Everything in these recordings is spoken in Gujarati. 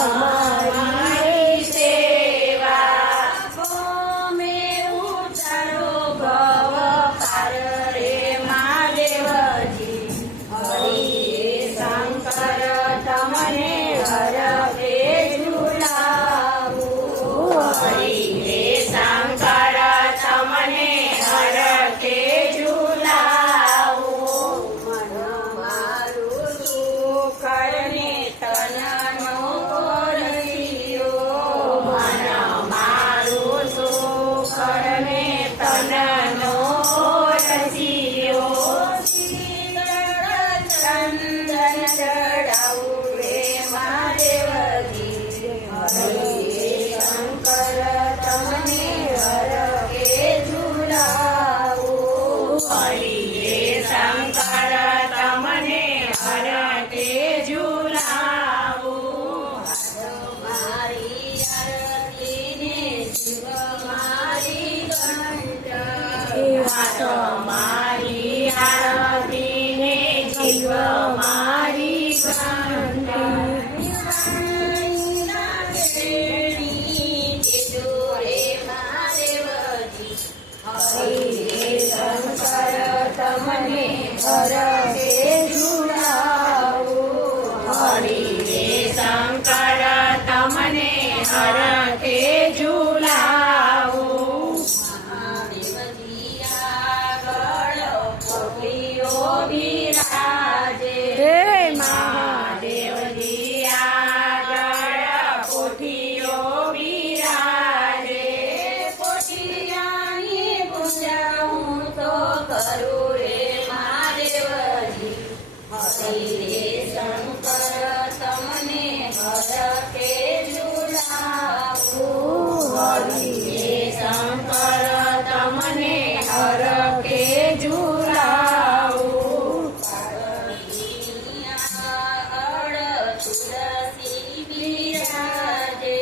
તમારી સેવા ગમે ઉતારો ભવ પાર રે મહાદેવજી હરિ શંકર તમને હરવે ઝુલાવું હરિ શંકર તમને હરકે ઝુલાવું મન મારું સુખ ને તનનો રસિયો મન મારું સુખ ને તનનો રસિયો ચંદન ચડાવું રે મહાદેવજી હરિ શંકર તમને હરકે ઝુલાવું હરિ શંકર તમને હરકે ઝુલાવું મારી આરતીને જીવ મારી ઘંટ મારી આરતીને જીવ મારી શંકર તમને હરકે ઝુલાવું હરિ શંકર તમને હરકે ઝુલાવું મહાદેવજી આગળ પોટીઓ બિરાજે મહાદેવજી આગળ પોટીઓ બિરાજે પોટિયાની પૂજા હું તો કરું રે મહાદેવજી હરિ શંકર તમને હરકે ઝુલાવું હરિ શંકર તમને હરકે ઝુલાવું તુલસી બિરાજે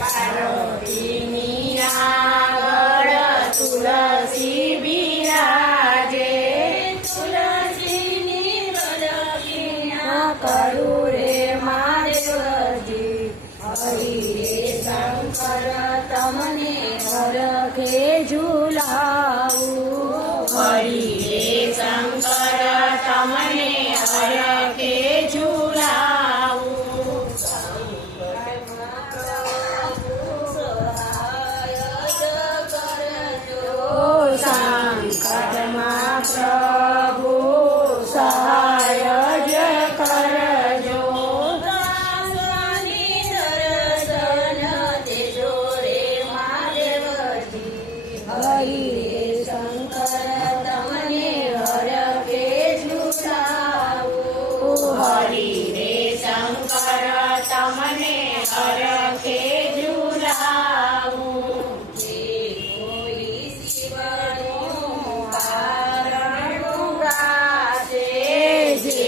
પાર્વતીની આગળ તુલસી બિરાજે તુલસીની પ્રદક્ષિણા કરું રે મહાદેવજી હરિ શંકર તમને હરકે ઝુલાવું હરિ શંકર તમને હરકે ઝુલાવું સંકટમાં પ્રભુ સહાય જ કરજો દાસની દર્શન દેજો રે મહાદેવજી હરિ શંકર તમને હરકે ઝુલાવું હરિ શંકર તમને હરકે ઝુલાવું જે કોઈ શિવનું પારણું ગાશે જે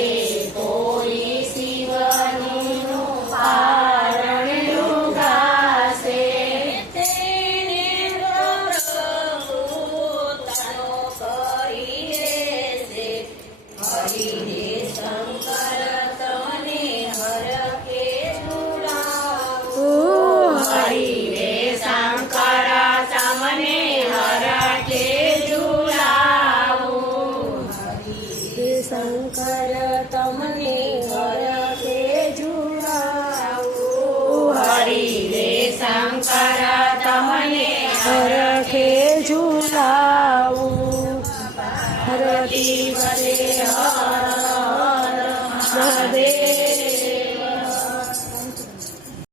કોઈ શિવનું પારણું ગાશે તેને પ્રભુ તારો કરી દેશે હરિ શંકર તમને હરકે ઝુલાવું હરિ શંકર તમને હરકે ઝુલાવું હરિ શંકર તમને હરકે ઝુલાવું હરિ શંકર તમને હરકે ઝુલાવું હરતી વરે હર મહાદેવ